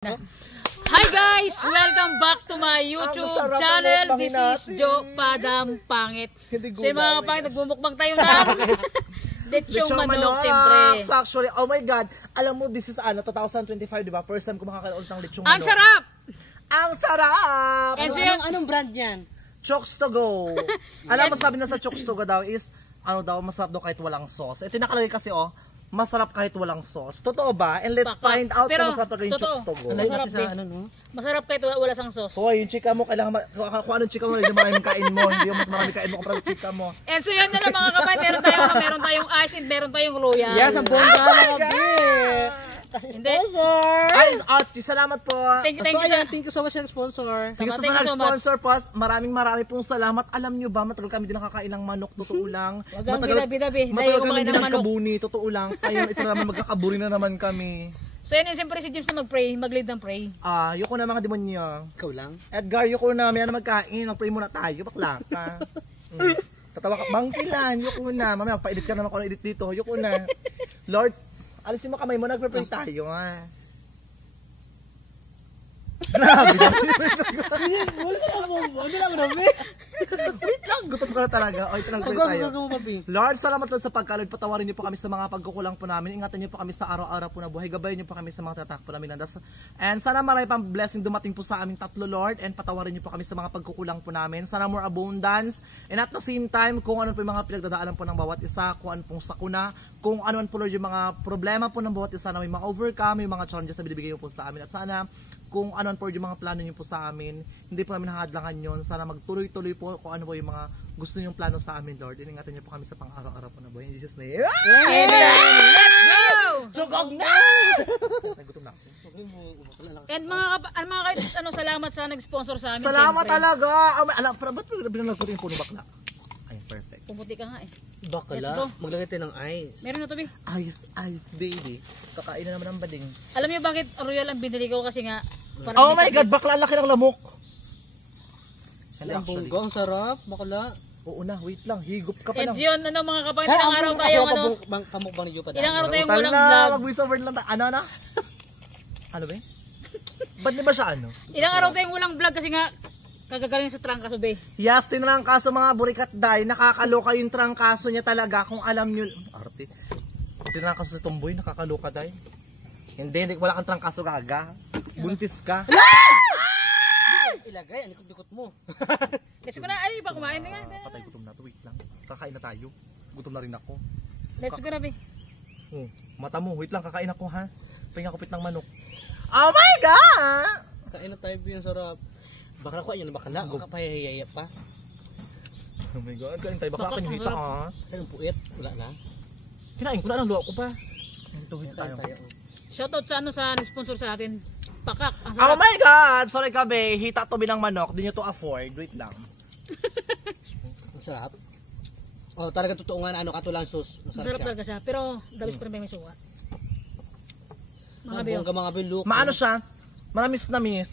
Hi guys! Welcome back to my YouTube channel. This is Jo Padam Pangit. So yung mga kapangit, nagbumukbang tayo ng lechong manok, siyempre. Actually, oh my God. Alam mo, this is 2025, di ba? First time ko makakanood ng lechong manok. Ang sarap! Ang sarap! And so anong brand yan? Chokes to go. Alam mo, sabi na sa Chokes to go daw is, masarap daw kahit walang sauce. Ito nakalagay kasi, masarap kahit walang sauce. Totoo ba? And let's find out kung masarap talaga yung Chokes to go. Masarap din. Masarap kahit wala sang sauce. Hoy, yung chika mo, kailangan, kung anong chika mo, yung maraming kain mo. Hindi yung mas maraming kain mo kung parang chika mo. And so yun na lang mga kapatid, meron tayong ice and meron tayong royal. Yes, ang bongga mga bit. Hindi. Ay, salamat po. Thank you so much sa sponsor. Thank you so much sponsor po. Maraming pong salamat. Alam nyo ba, matagal kami din nakakain ng manok, totoo lang. Matagal kami din nakakabuni, totoo lang. Ayun, ito naman magkakabuni na naman kami. So yun, siyempre si James na mag-lead ng pray. Yoko na mga demonyo. Ikaw lang? Edgar, yoko na. May na magkain. Mag-pray muna tayo. Bakla ka. Tatawa ka. Bangkilan. Yoko na. Mamaya, pa-edit ka naman kung edit dito. Yoko na. Lord, alisin mo kamay mo. Nag-pray tayo. Grabe. Wait lang, gutom ka na talaga. O, ito nag-pray tayo. Lord, salamat Lord sa pagkalod. Patawarin niyo po kami sa mga pagkukulang po namin. Ingatan niyo po kami sa araw-araw po na buhay. Gabayan niyo po kami sa mga tatak po namin. And sana marami pang blessing dumating po sa aming tatlo, Lord. And patawarin niyo po kami sa mga pagkukulang po namin. Sana more abundance. And at the same time, kung ano po yung mga pinagdadaanan po ng bawat isa, kung ano pong sakuna, kung ano po Lord yung mga problema po ng bawat isa na may ma-overcome, yung mga challenges na binibigay po sa amin. At sana kung ano po yung mga plano niyo po sa amin, hindi po namin hahadlangan yon. Sana magtuloy-tuloy po kung ano po yung mga gusto niyong plano sa amin, Lord. Ingatan niyo po kami sa pang-araw-araw po na buhay. In Jesus' name. Amen! Let's go! Sugog na! Nagutom na ako. And mga guys, salamat sa nag-sponsor sa amin. Salamat talaga! Alam, pero ba't binalagod yung puno bakla? Ay, perfect. Pumuti ka nga eh. Bakla, maglagay tayo ng ice. Meron na to, Bing. Ice, baby. Kakain na naman ng bading. Alam niyo bakit royal ang binili ko kasi nga oh my God, bakla, laki ng lamok. Ang bongga, ang sarap, bakla. Oo na, wait lang, higop ka pa lang. And yun, mga kapangit, ilang araw tayong pamukbang ni Jupa. Ilang araw tayong walang vlog. Mag-voice over lang tayo. Ano na? Ano ba? Ba't di ba siya ano? Ilang araw tayong walang vlog kasi nga kagagaling sa trangkaso, be. Yes, tinrangkaso mga burikat day. Nakakaloka yung trangkaso niya talaga. Kung alam nyo. Arte. Tinrangkaso si Tomboy, nakakaloka day. Hindi, wala kang trangkaso gaga. Buntis ka. Ilagay, ang likot-likot mo. Kasi ko na, ay, ba kumain na nga. Patay, gutom na to, wait lang. Kakain na tayo. Gutom na rin ako. Let's go na, be. Mata mo, wait lang, kakain ako ha. Pahinga kupit ng manok. Oh my God! Kain na tayo, yung sarap. Bakla ko, ayun na bakla. Makapahihiyaya pa. Oh my God, kain tayo. Bakla kanyuhita ha. Ayun, puwet. Wala na. Kinain ko na lang, luwa ko pa. Tuwid tayo. Shoutout sa sa nag-sponsor sa atin. Pakak. Oh my God! Sorry ka, be. Hita to bilang manok. Di nyo to afford. Wait lang. Ang sarap. Talaga totoo nga na katulang sus. Masarap talaga siya. Pero dalos pa rin may suwa. Mga biyo. Mga biluk. Maano siya? Manamis na miss.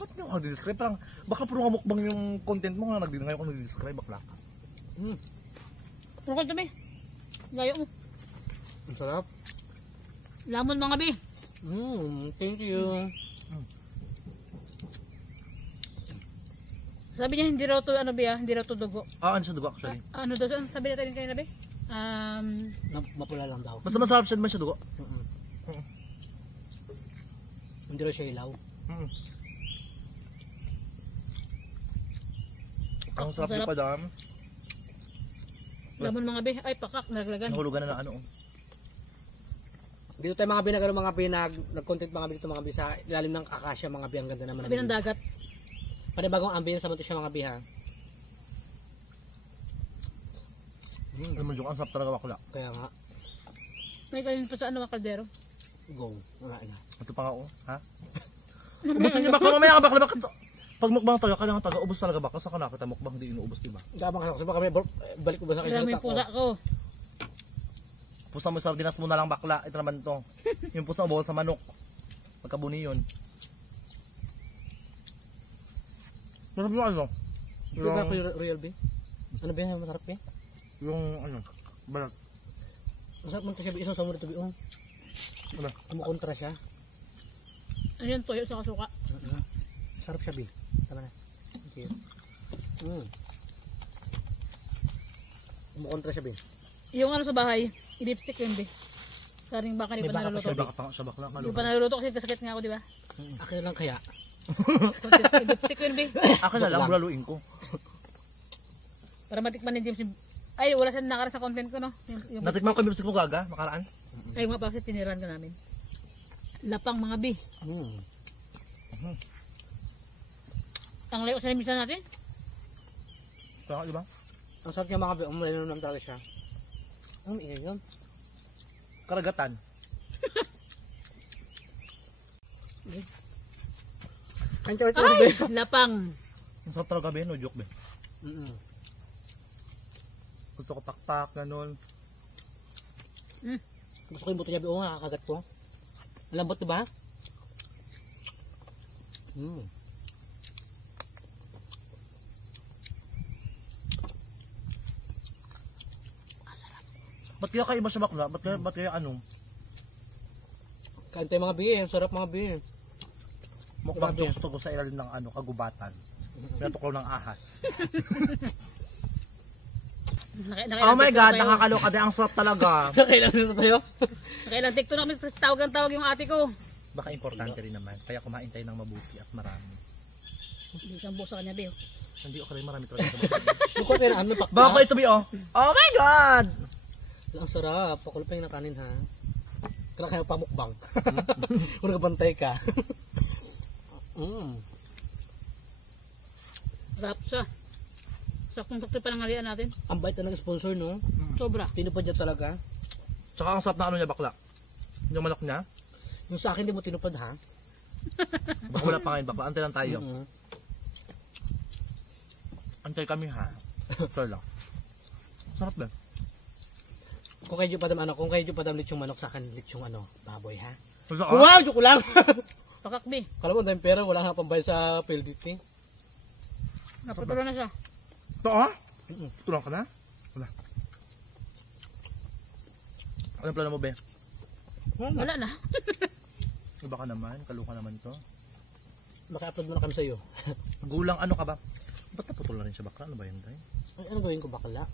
Ba't nyo ako describe? Parang baka puro mukbang yung content mo nga ngayon ko nag-describe. Bakla ka. Rukol to, be. Gayo mo. Ang sarap. Lamon mga be. Thank you. Sabi niya hindi raw to hindi raw to dugo. Ano siya dugo actually? Ano daw sabi natin kanina be? Mapula lang daw. Basta masarap siya naman siya dugo. Hindi raw siya ilaw. Ang sarap yung padam. Lamon mga be. Ay pakak, nalaglagan. Nahulugan na ano. Dito tayo mga nag-content mga dito mga sa ilalim ng akasya mga ang ganda naman. Sabi ng dagat. Panibagong ambience naman ito siya mga biha. Naman yung ang sarap talaga bakla. Kaya nga. May kain pa sa kaldero. Go. Wala na. Ito pa nga ha? Ubusin niyo bakla mamaya ka bakla bakla. Pag mukbang tayo, kailangan taga ubos talaga bakla. Saka nakita mukbang hindi inuubos diba? Gabang kasi baka may balik ubos na kayo. May pusa ko. Pusa mo sardinas mo na lang bakla. Ito naman to. Yung pusa mo bawal sa manok. Magkabuni yun. Masarap yung ano? Ito ba yung real be? Ano ba yung masarap be? Yung ano? Balat. Masarap man ito siya be. Isang samuro ito be. Kumukontra siya. Ayan, toyo sa kasuka. Sarap siya, Bin. Tama na. Thank you. Umukontra siya, Bin. Yung ano sa bahay, i-dipstick yun, be. Saring baka di pa naluluto. Sabak lang. Di pa naluluto kasi kasakit nga ako, di ba? Akin lang kaya. I-dipstick yun, be. Akin na lang, bulaluin ko. Para matikman ni James. Ay, wala siya nakara sa content ko, no? Natikman ko yung ko gaga, makaraan. Ay, nga pa kasi tiniran ka namin. Lapang mga bi. Ang layo sa limisa natin. Saka, di ba? Ang sarap niya mga bi. Umalinom naman talaga siya. Ang ingay yun. Karagatan. Ang choy Ay, lapang. Ang sarap talaga, be. No joke, be. Gusto ko pakpak, ganun. Gusto ko yung buto niya, bi. Oo, nakakagat ko. Malambot, diba? Ba't kaya kayo iba sa bakla? Ba't kaya ano? Kain tayo mga bi. Ang sarap mga bi. Mukbang jokes to ko sa ilalim ng ano, kagubatan. Pinatuklaw ng ahas. Oh my God, nakakaloka din. Ang sarap talaga. Nakailan dito tayo? Nakailang tikto na kami. Tawag yung ate ko. Baka importante rin naman. Kaya kumain tayo ng mabuti at marami. Hindi kang busa kanya, Bill. Hindi ako rin marami talaga sa mabuti. Bukod tayo na ano, pakpa. Baka ito, Bi, oh. Oh my God! Ang sarap. Pakulpay ng kanin, ha? Kaya kayo pamukbang. Kung nagabantay ka. Sarap siya. Saktong-sakto pa ng halian natin. Ang bait na nag-sponsor, no? Sobra. Tinupad niya talaga. Tsaka ang sarap na ano niya, bakla. Yung manok niya. Yung sa akin, di mo tinupad, ha? Baka wala pa ngayon, bakla. Antay lang tayo. Antay kami, ha? Sorry lang. Sarap ba? Kung kayo padam ano, kung kayo padam lechong manok, sa akin lechong ano, baboy, ha? Sarap, Wow, joke lang! Pakakbi. Kala mo, dahil pera, wala nga pambayad sa PLDT. Napatulo na siya. ito, ah? Tulong ka na? Wala. Anong plano mo, be? Wala na. Iba ka naman, kaluka naman ito. Maki-upload mo na kami sa'yo. Gulang ano ka ba? Ba't naputol na rin siya bakla? Ano ba yun, tayo? Ay, ano gawin ko bakala?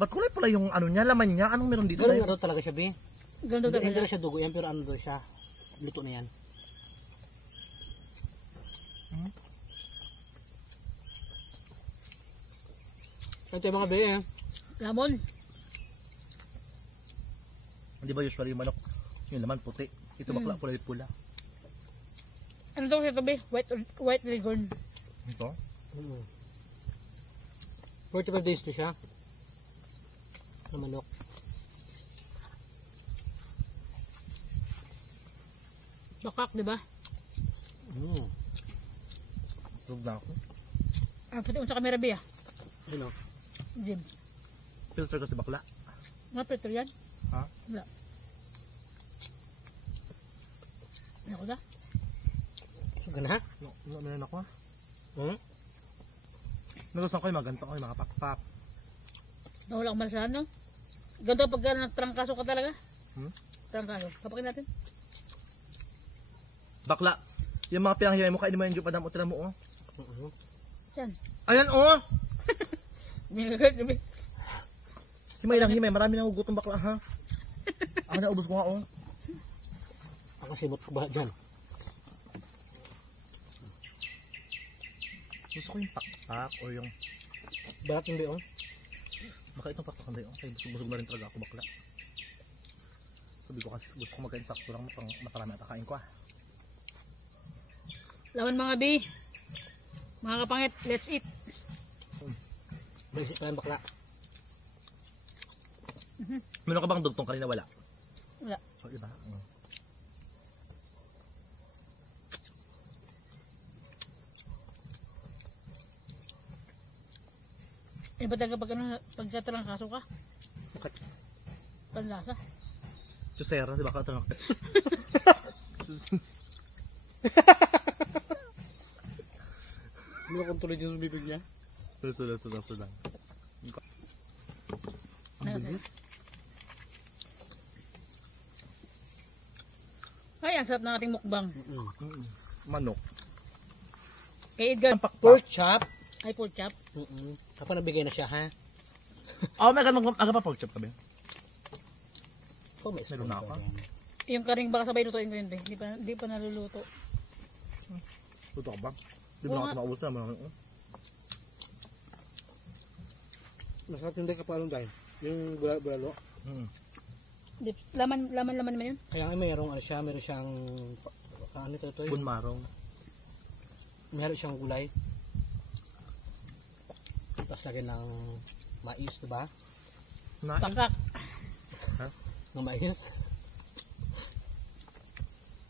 Ba't kulay pala yung ano niya, laman niya? Anong meron dito? Ganun nga daw talaga siya, be. Ganun daw Hindi talaga. na siya dugo yan, pero ano daw siya. Luto na yan. Ito yung mga be, eh. Lamon. Hindi ba usually yung manok? Yung laman puti. Ito bakla kulay pula. Ano daw siya tabi? White leghorn. Ito? 45 days to siya. Na manok. Bakak, di ba? Tulog na ako. Ah, pati unsa kamera biya. Ano? Jim. Filter kasi bakla. Nga Peter yan? Ha? Wala. Ano ko da? Sugan ha? Meron ako, ha? Nagustuhan ko yung mga ganito ko, yung mga pakpak. Nawala akong malasahan, no? Ganito pagka nagtrangkaso ka talaga. Trangkaso. Kapakin natin. Bakla. Yung mga pinanghiyay mo, kainin mo yung jupadam o tira mo, oh. Yan. Ayan, oh! Himay. Himay lang, himay. Marami nang hugutong bakla, ha? Ako na, ubos ko nga, oh. Ako simot ko ba dyan? Gusto ko yung pakpak o yung... Balat yung beon? Baka itong pakpak na yun. Kaya busog-busog na rin talaga ako bakla. Sabi ko kasi gusto ko magkain sakto lang matarami at akain ko, ah. Lawan mga bi. Mga kapangit, let's eat. Basic pa yung bakla. Meron ka bang dugtong kanina? Wala. Wala. O, iba? Eh, ba't talaga pagka trangkaso ka? Okay. Panlasa. Susera, di ba ka ito? Hindi ko tuloy yung bibig niya. Tuloy. Ang bilis. Ay, ang sarap ng ating mukbang. Manok. Kay Edgar. Pork chop. Ay, pork chop. Kapag nabigay na siya, ha? Oh, may ganun aga pa pork chop kami. Oh, may Meron na ako. Yung karing baka sabay lutuin ko yun, be. Di pa naluluto. Luto ka ba? Di ba ako maubos na? Masarap yung ka pa dahil. Yung bulalo. Laman naman yun. Kaya mayroong ano siya, meron siyang ano ito? Bunmarong. Meron siyang gulay. Tapos lagyan ng mais, diba? Pakak. Ha? Ng mais.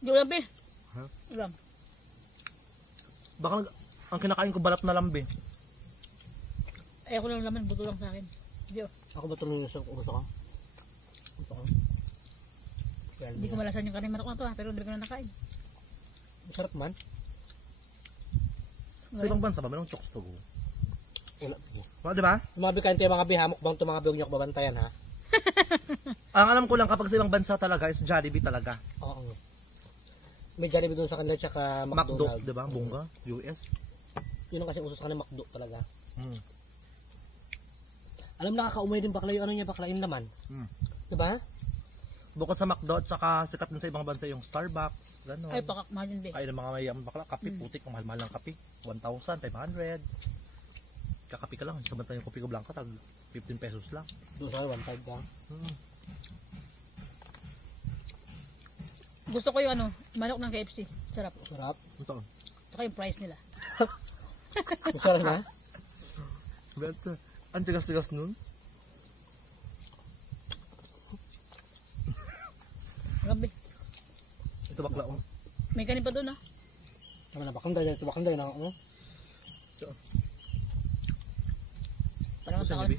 Di ulam, be. Ha? Ulam. Baka ang kinakain ko balat na lambe. Ay, ako lang laman, buto lang sa akin. Di oh. Ako ba ito nung gusto ko? Gusto ko? Hindi ko malasan yung karing manok na to ha, pero hindi ko na nakain. Masarap man. Sa ibang bansa ba? Mayroong chokes to go. Wala. Wala, di ba? Tumabi kayo tayo mga bihamok bang ito mga biyog niyo babantayan ha? Ang alam ko lang kapag sa ibang bansa talaga is Jollibee talaga. Oo. May Jollibee doon sa kanila tsaka McDo, McDonald's. di ba? Bunga, US. Yun ang kasi uso sa kanila McDo talaga. Alam nakakaumay din bakla yung ano niya, bakla yung laman. Diba? Bukod sa McDo at saka sikat din sa ibang bansa yung Starbucks, gano'n. Ay, pakak, mahal yun, be. Kaya ng mga mayaman bakla, kape, putik, ang mahal-mahal ng kape. 1,500. Kakape ka lang, sabanta yung kopi ko blanca, tag 15 pesos lang. Doon sa 1.5 lang. Gusto ko yung ano, manok ng KFC. Sarap. Sarap. Ito. Saka yung price nila. Masarap na? Ang tigas-tigas nun. Grabe. Ito bakla oh. May kanin pa doon ah. Tama na, bakang dahil na ako. Parang Gusto takon. niyo, Bi?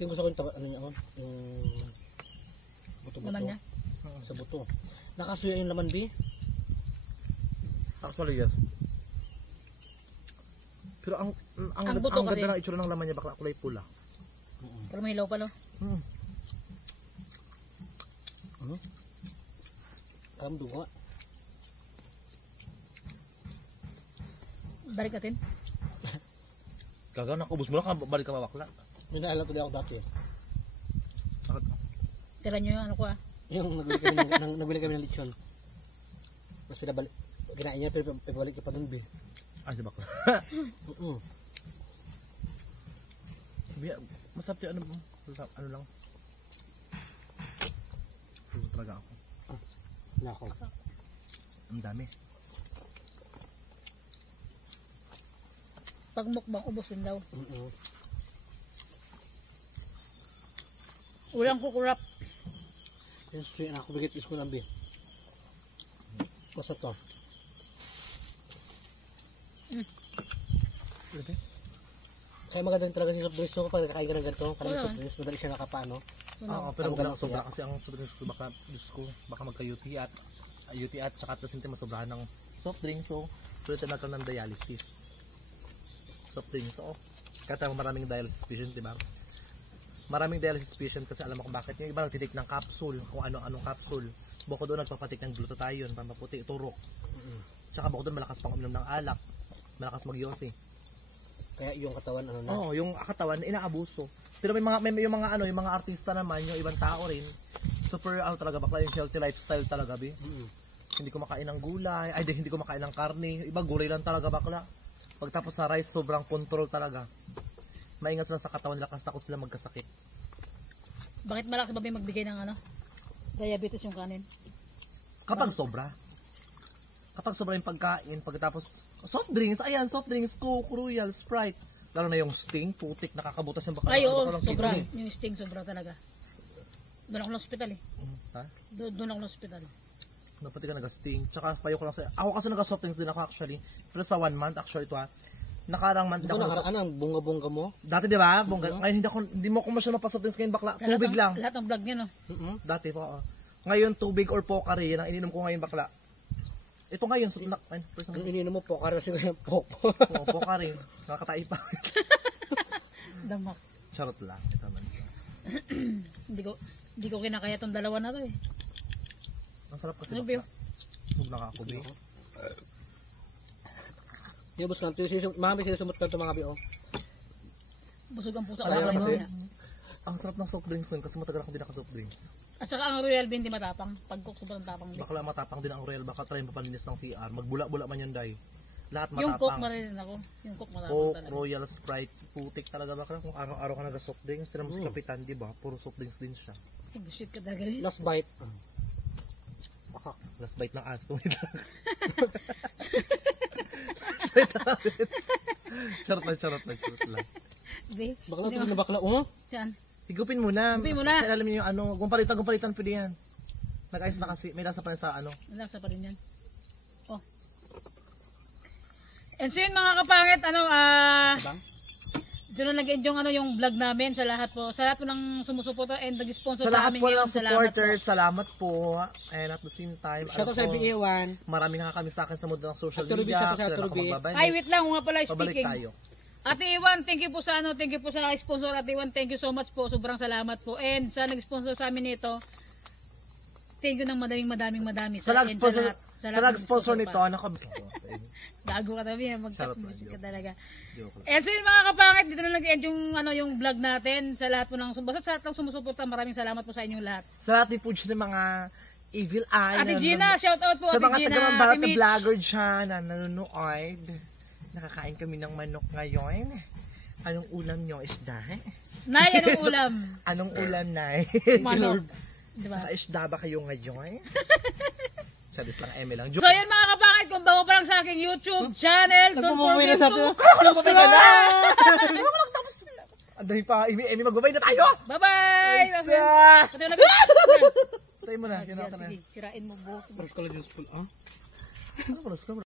Yung gusto ko yung ano niya, yung buto-buto. Laman niya? Sa buto. Nakasuya yung laman, Bi. Actually, yes. Pero ang buto ganda kasi. ng itsura ng laman niya, bakla kulay pula. Pero may hilaw pa no? Alam duwa. Balik natin. Gagawa, nakubos mo lang, balik ka mabakla. May naalala tuloy ako dati. Tira nyo yung ano ko ah. Yung nagbili kami ng lechon. Tapos pinabalik. Kinain niya, pero pinabalik ka pa dun, Bi. Ay, si bakla. Masarap yung ano lang. Tulog talaga ako. Nako. Ang dami. Pag mukbang, ubusin daw. Ulang kukurap. Yung suya na ako, bigit isko ng Bi. Basta to. Kaya magandang talaga si soft drinks ko pag kakain ka ng ganito. Karami soft drinks, madali siya nakapano. Oo, pero wag lang sobra kasi ang soft drinks ko baka magka-UTI at saka tasinti masobrahan ng soft drinks, so sulit na ng dialysis. Soft drinks, oo. Kaya maraming dialysis patient, di ba? Maraming dialysis patient kasi alam mo kung bakit. Yung iba nagtitik ng capsule, kung ano-anong capsule. Bukod doon nagpapatik ng glutathione, pampaputi, turok. Tsaka bukod doon malakas pang uminom ng alak, malakas mag-yosi. Kaya yung katawan ano na? Oo, yung katawan inaabuso. Pero may mga artista naman, yung ibang tao rin, super talaga bakla yung healthy lifestyle talaga, Bi. Hindi ko makain ng gulay, hindi ko makain ng karne, iba gulay lang talaga bakla. Pagtapos sa rice, sobrang control talaga. Maingat sila sa katawan nila kasi takot sila magkasakit. Bakit malaki ba may magbigay ng ano? Diabetes yung kanin? Kapag sobra yung pagkain, pagkatapos soft drinks, Coke, Royal, Sprite. Lalo na yung Sting, putik, nakakabutas yung baka. Ay, oo, sobra. Yung Sting, sobra talaga. Doon ako ng hospital eh. Ha? Doon ako ng hospital. Napati ka nag-Sting. Tsaka payo ko lang sa... Ako kasi nag-soft drinks din ako actually. Pero sa 1 month, actually ito ha. Nakarang month ako. Nakaraan ang bunga-bunga mo? Dati di ba? Bunga. Ngayon hindi mo ako masyadong pa-soft drinks ngayon bakla. Tubig lang. Lahat ng vlog niya no? Dati po. Ngayon tubig or Pocari, yan ang ininom ko ngayon bakla. Ito ngayon, yung ininom mo, Pocari kasi ngayon, Pocari, nakakatai pa. Damak. Charot lang, ito man. Hindi ko kinakaya itong dalawa na to eh. Ang sarap kasi Ano, bakla. Bill? Huwag nakakubi. Yung buskan, mga sinusumot ka ito mga bio. Busog ang pusa. Alam Alam mo, mo. ang sarap ng soft drinks nun kasi matagal ako din naka-soft drinks. At saka ang Royal Bean di matapang. Pag cook sobrang tapang din. Bakla matapang din ang Royal, baka try mo palinis ng CR. Magbula-bula man yan, day. Lahat Yung cook matapang. marinig ako. Yung cook matapang Coke, talaga. Royal, Sprite, putik talaga bakla. Kung araw-araw ka nag-soft drinks, tinan mo si Kapitan, di ba? Puro soft drinks din siya. Ay, bullshit ka talaga rin. Last bite. Last bite ng aso. Charot lang. Di. Bakla ito na bakla. Oh? Saan? Higupin mo na. Higupin mo na. Kasi alam niyo yung ano, gumpalitan pwede yan. Nag-ice na kasi, may lasa pa yan sa ano. Nasa pa rin yan. Oh. And so yun mga kapangit, doon na nag-enjoy yung vlog namin sa lahat po. Sa lahat po ng sumusuporta and nag-sponsor Sa lahat namin po ngayon. ng supporters, salamat po. And at the same time, Shout out sa BA1. maraming nakakamiss sa akin sa mundo ng social At Ruby, media. shout out sa Kaya Ruby. nakapagbabayad. Ay, wait lang, nga pala Pabalik speaking. tayo. Ate Iwan, thank you po sa sponsor. Ate Iwan, thank you so much po. Sobrang salamat po. And sa nag-sponsor sa amin nito, thank you ng madaming. Sa nag-sponsor nito, Gago ka tabi, magkakabisip ka talaga. Joke lang. And so yun mga kapangit, dito na nag-end yung vlog natin sa lahat po basta sa lahat ng sumusuporta, maraming salamat po sa inyong lahat. Sa lahat po dyan ng mga evil eye. Ate Gina, shout out po sa Ate mga Gina. taga-mambalat Ate na Mitch. vlogger dyan na nanonood. Nakakain kami ng manok ngayon. Anong ulam nyo? Isda? Nay, anong ulam? Anong ulam, Nay? Manok. Diba? Isda ba kayo ngayon? Sabis lang, Eme lang. So yun mga kapangit, kung bago pa lang sa aking YouTube channel, don't forget to Magbabay ka na! Ang dami pa, Eme, magbabay na tayo! bye-bye! Isa! Pati na Tayo mo na, kinaka na. Sige, sirain mo buhok. First college school. Ano,